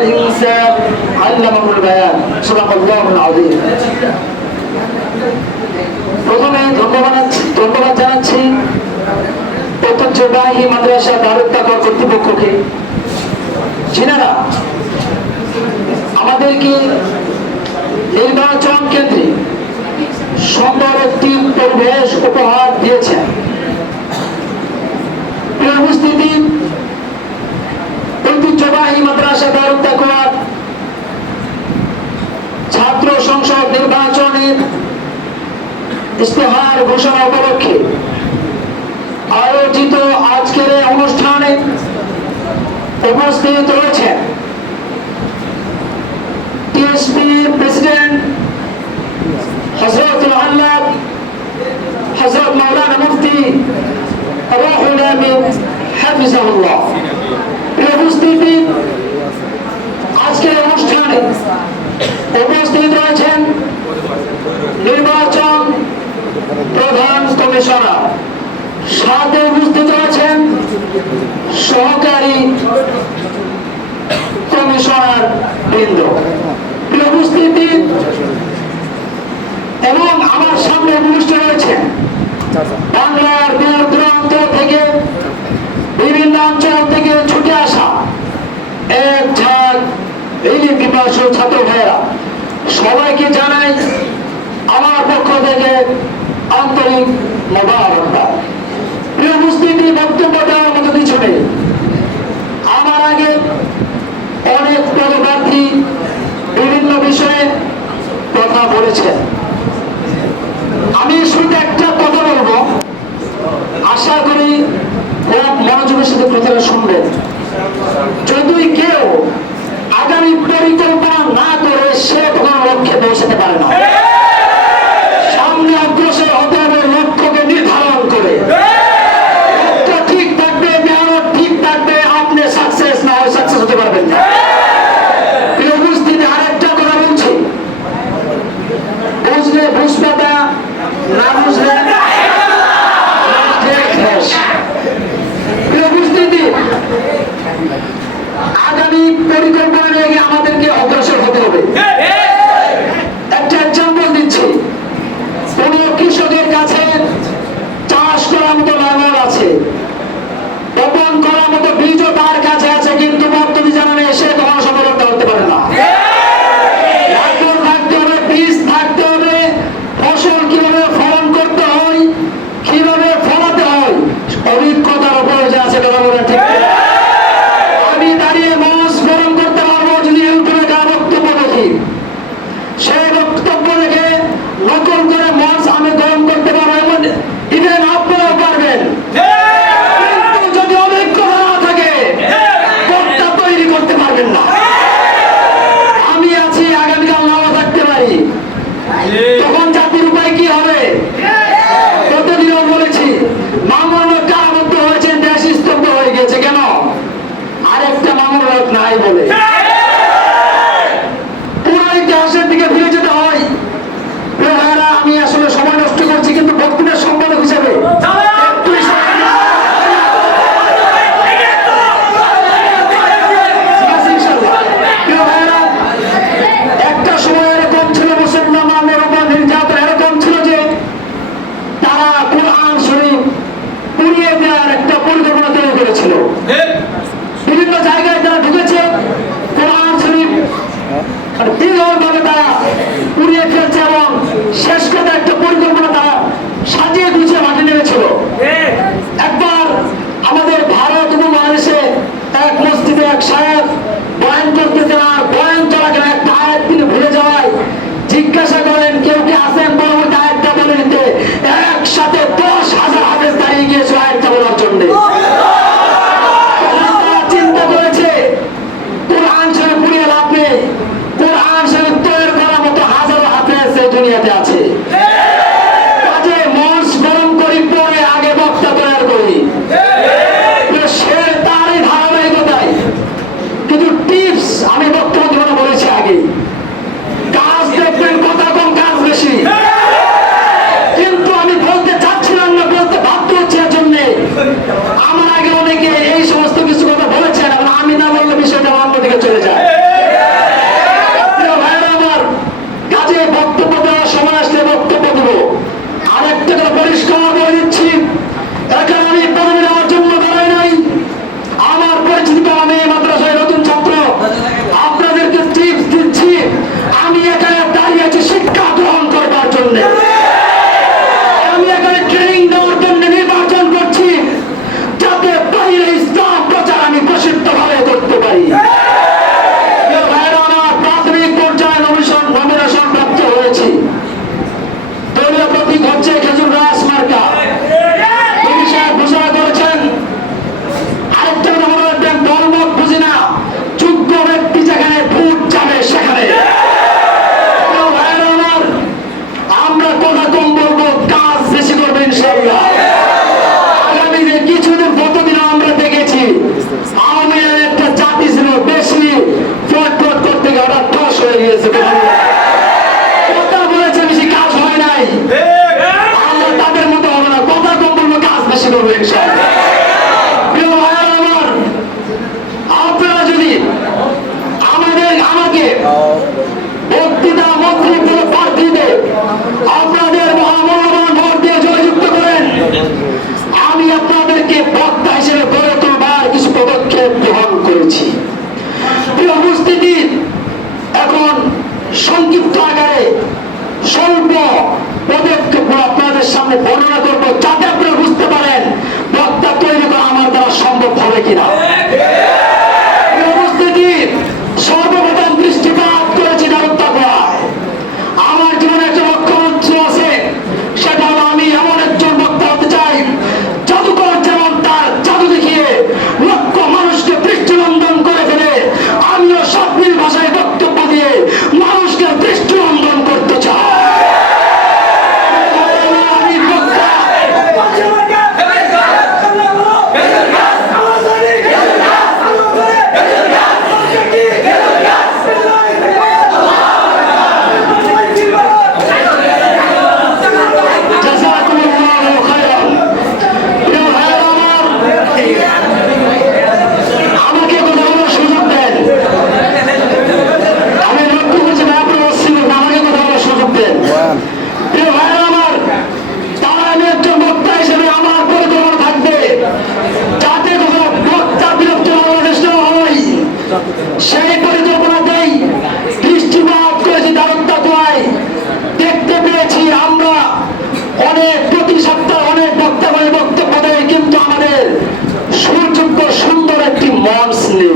الإنسان علمه البيان صدق الله العظيم প্রথমে ধন্যবাদ জানাচ্ছি মাদ্রাসা কর্তৃপক্ষকে। যিনারা আমাদেরকে নির্বাচন কেন্দ্রে সুন্দর একটি পরিবেশ উপহার দিয়েছেন। উপস্থিতি ইস্তেহার ঘোষণা উপলক্ষে আয়োজিত আজকের অনুষ্ঠানে উপস্থিত রয়েছেন টিএসপি প্রেসিডেন্ট হজরত মোহাম্মদ হজরত মৌলানা মুফতি রহুল আমিন হাফিজাহুল্লাহ। উপস্থিতি, আজকের অনুষ্ঠানে উপস্থিত রয়েছেন নির্বাচন প্রধান কমিশনার। সাথে উপস্থিত আছেন সহকারী কমিশনার বৃন্দ। উপস্থিতি, এবং আমার সামনে উপবিষ্ট রয়েছে বাংলার দূরদূরান্ত থেকে বিভিন্ন অঞ্চল থেকে ছুটে আসা এক ঝাঁক এই পিপাসু ছাত্র ভাইয়েরা। সবাইকে জানাই আমার পক্ষ থেকে আন্তরিক মোবারকবাদ। প্রিয় মুসলিমী বক্তব্য সাহেব বয়ান করতেছে আর Mom's name.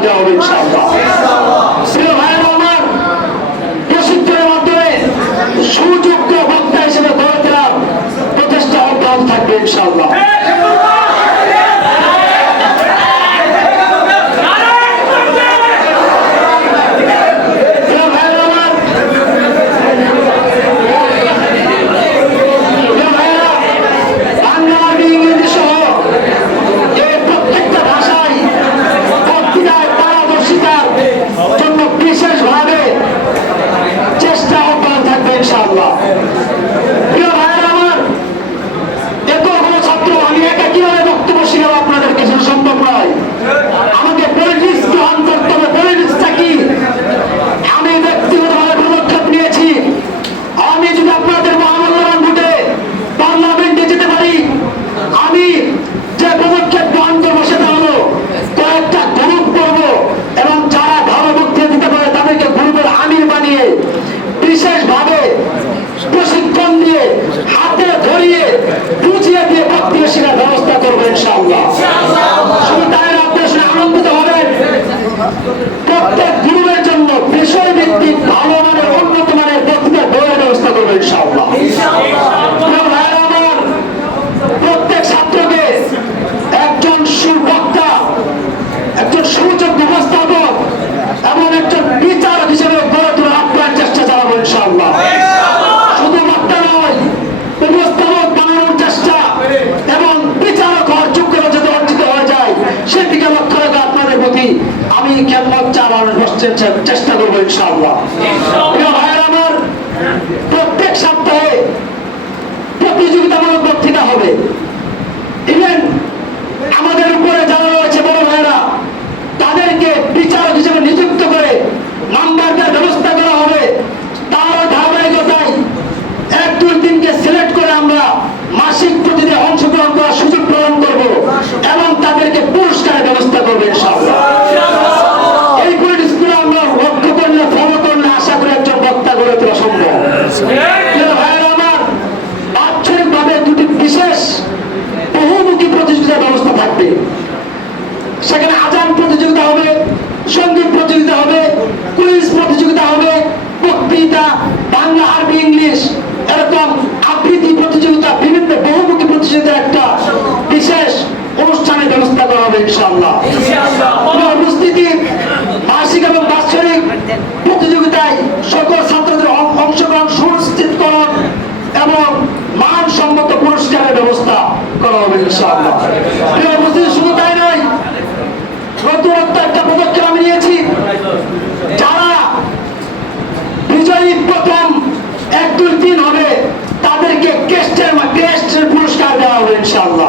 Don't down something. চেষ্টা করব আমার, প্রত্যেক সপ্তাহে প্রতিযোগিতামূলক বক্তৃতা হবে। আমাদের উপরে যারা রয়েছে বড় ভাইরা তাদেরকে সংগীত প্রতিযোগিতা হবে কুইজ প্রতিযোগিতা হবে বক্তৃতা বাংলা আরবি ইংলিশ এরকম আবৃত্তি প্রতিযোগিতা বিভিন্ন বহুমুখী প্রতিযোগিতা একটা বিশেষ অনুষ্ঠানের ব্যবস্থা করা হবে ইনশাআল্লাহ। উপস্থিতি মাসিক এবং বাৎসরিক প্রতিযোগিতায় সকল ছাত্রদের অংশগ্রহণ সুনিশ্চিত সুনিশ্চিতকরণ এবং মানসম্মত পুরস্কারের ব্যবস্থা করা হবে ইনশাআল্লাহ। বেস্টের পুরস্কার দেওয়া হবে ইনশাল্লাহ